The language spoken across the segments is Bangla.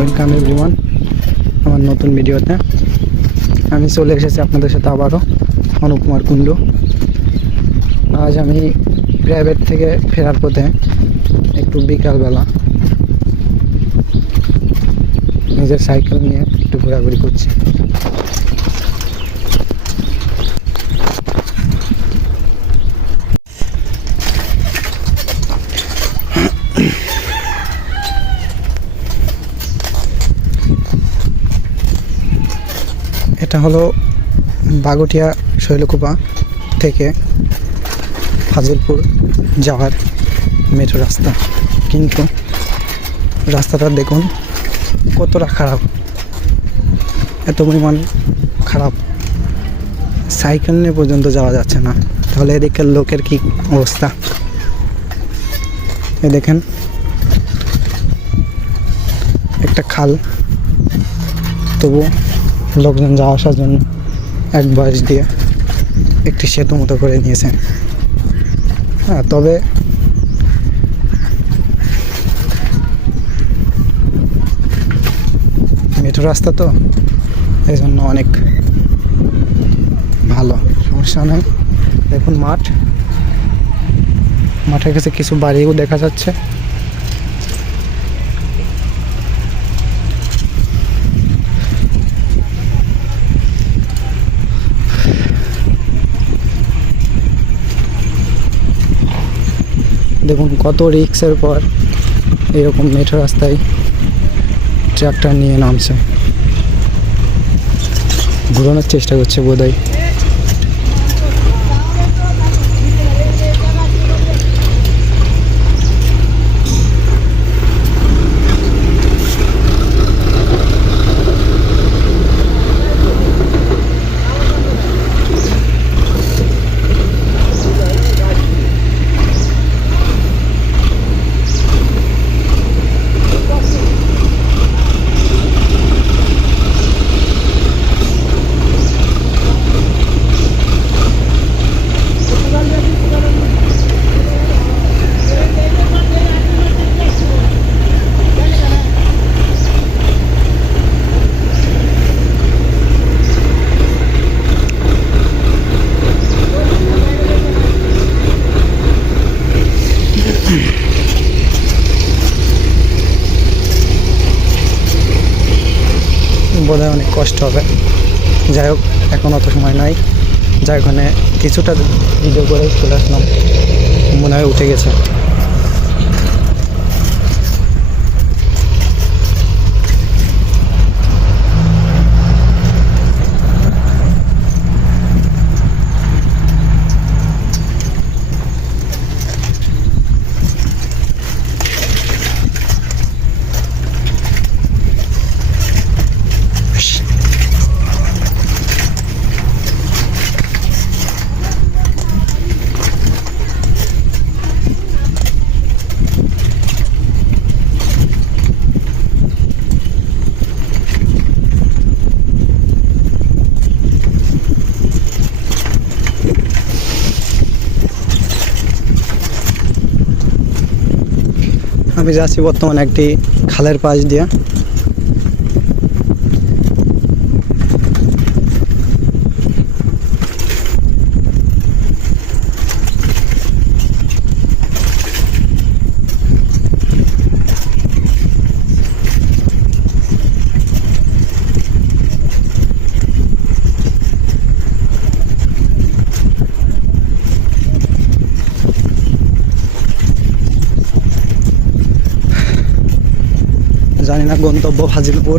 ওয়েলকাম এভরিওয়ান আমার নতুন ভিডিওতে। আমি চলে এসেছি আপনাদের সাথে আবারও অনুকুমার কুণ্ড। আজ আমি প্রাইভেট থেকে ফেরার পথে একটু বিকালবেলা নিজের সাইকেল নিয়ে একটু ঘোরাঘুরি করছি। এটা হলো বাগুটিয়া শৈলকুপা থেকে ফাজিলপুর যাওয়ার মেট্রো রাস্তা, কিন্তু রাস্তাটা দেখুন কতটা খারাপ, এত পরিমাণ খারাপ, সাইকেল নিয়ে পর্যন্ত যাওয়া যাচ্ছে না। তাহলে এদিকের লোকের কি অবস্থা, এ দেখেন একটা খাল, তবু লোকজন যাওয়া আসার জন্য এক বাঁশ দিয়ে একটি সেতু মতো করে নিয়েছে। হ্যাঁ, তবে মেট্রো রাস্তা তো এই জন্য অনেক ভালো, সমস্যা নেই। দেখুন মাঠের কাছে কিছু বাড়িও দেখা যাচ্ছে। দেখুন কত রিক্সের পর এরকম মেঠো রাস্তায় ট্রাক্টর নিয়ে নামছে, ঘুরানোর চেষ্টা করছে বোধহয়। বোধহয় অনেক কষ্ট হবে। যাই হোক, এখন অত সময় নাই, যাই ওখানে কিছুটা ভিডিও করে চলে আসলাম, মনে হয় উঠে গেছে। আমি যাচ্ছি বর্তমানে একটি খালের পাশ দিয়ে। জানি না গন্তব্য ফাজিলপুর,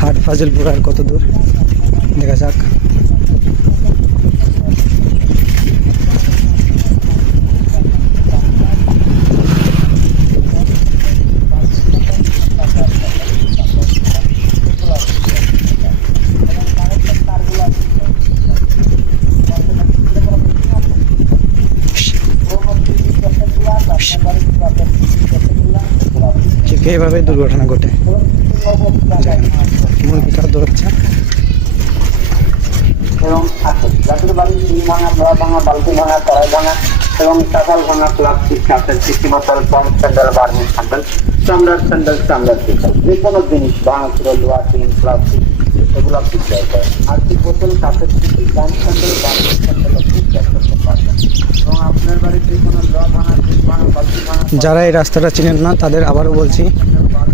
হাট ফাজিলপুর আর কত দূর, দেখা যাক। এইভাবে দুর্ঘটনা ঘটে। মুরগিটা দৌড়াচ্ছে। এবং যাদের বাড়ি টিন ভাঙা, লোহা ভাঙা, বালতি ভাঙা, কড়াই ভাঙা এবং টাকাল ভাঙা, প্লাস্টিক, কাঁচের চিঠি বোতল, পম স্যান্ডেল, বার্মি স্যান্ডেল, চামড়ার স্যান্ডেল, চামড়ার জুতা, যে কোনো জিনিস ভাঙা ছিল, লোহা, টিন, প্লাস্টিক, এগুলো বিক্রয় করে। আর্থিক বোতল, কাঁচের চিঠি, পম স্যান্ডেল, বার্মি স্যান্ডেল বিক্রয় করতে পারবেন। এবং আপনার বাড়িতে কোনো লোহা ভাঙা, টিন ভাঙা, বালতি ভাঙা। যারা এই রাস্তাটা চিনেন না তাদের আবারও বলছি,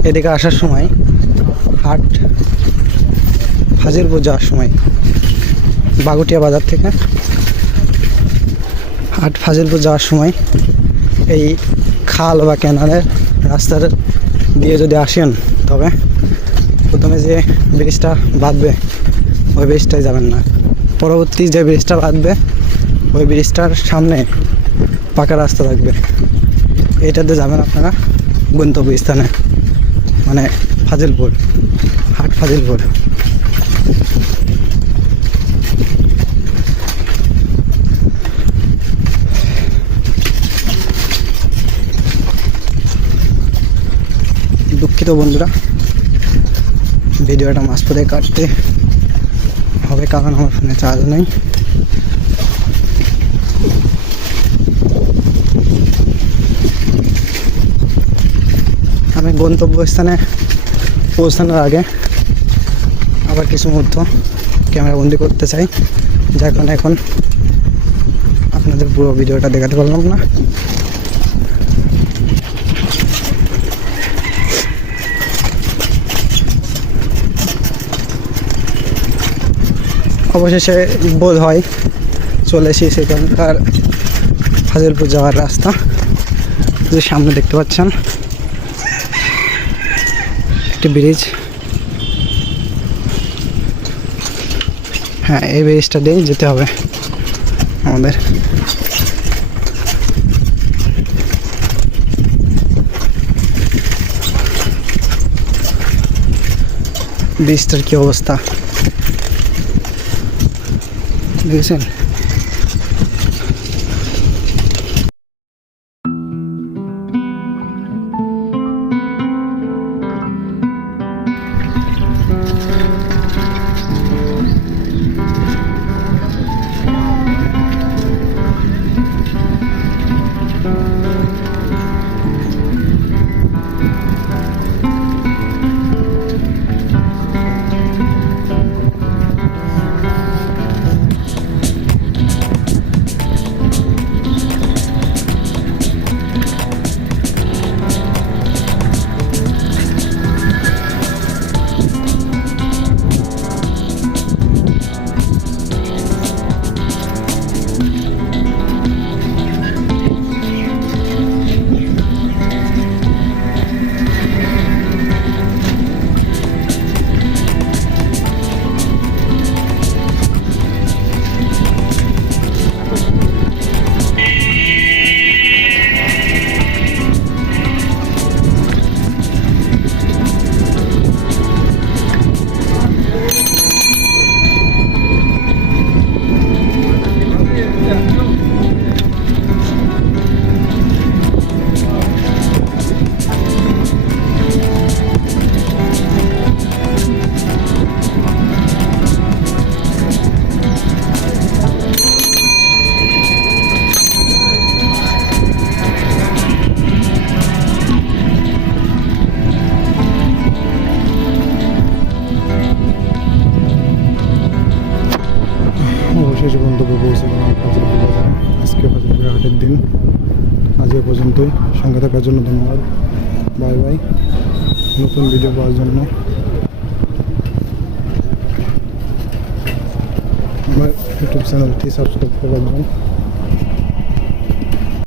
এদিকে আসার সময় হাট হাজিরপুর যাওয়ার সময় বাগুটিয়া বাজার থেকে হাট ফাজিলপুর যাওয়ার সময় এই খাল বা ক্যানালের রাস্তার দিয়ে যদি আসেন, তবে প্রথমে যে ব্রিজটা বাঁধবে ওই ব্রিজটাই যাবেন না। পরবর্তী যে ব্রিজটা বাঁধবে ওই ব্রিজটার সামনে পাকা রাস্তা থাকবে, এইটাতে যাবেন আপনারা গন্তব্যস্থানে, মানে ফাজিলপুর, হাট ফাজিলপুর। দুঃখিত বন্ধুরা, ভিডিওটা মাঝপথে কাটতে হবে কারণ আমার ফোনে চার্জ নেই। আমি গন্তব্যস্থানে পৌঁছানোর আগে আবার কিছু মুহূর্ত ক্যামেরা বন্দি করতে চাই, যার কারণে এখন আপনাদের পুরো ভিডিওটা দেখাতে পারলাম না। অবশেষে বোধ হয় চলে এসেছি সেখানকার ফাজিলপুর যাওয়ার রাস্তা। যে সামনে দেখতে পাচ্ছেন একটি ব্রিজ, হ্যাঁ এই ব্রিজটা দিয়ে যেতে হবে আমাদের। ব্রিজটার কি অবস্থা দেখেছেন? অবশেষে গন্তব্যে পৌঁছে গেলাম ফাজিলপুর বাজার। আজকে ফাজিলপুর হাটের দিন। আজ এ পর্যন্তই, সঙ্গে থাকার জন্য ধন্যবাদ। Bye bye. নতুন ভিডিও পাওয়ার জন্য আমার ইউটিউব চ্যানেলটি সাবস্ক্রাইব করে রাখবেন।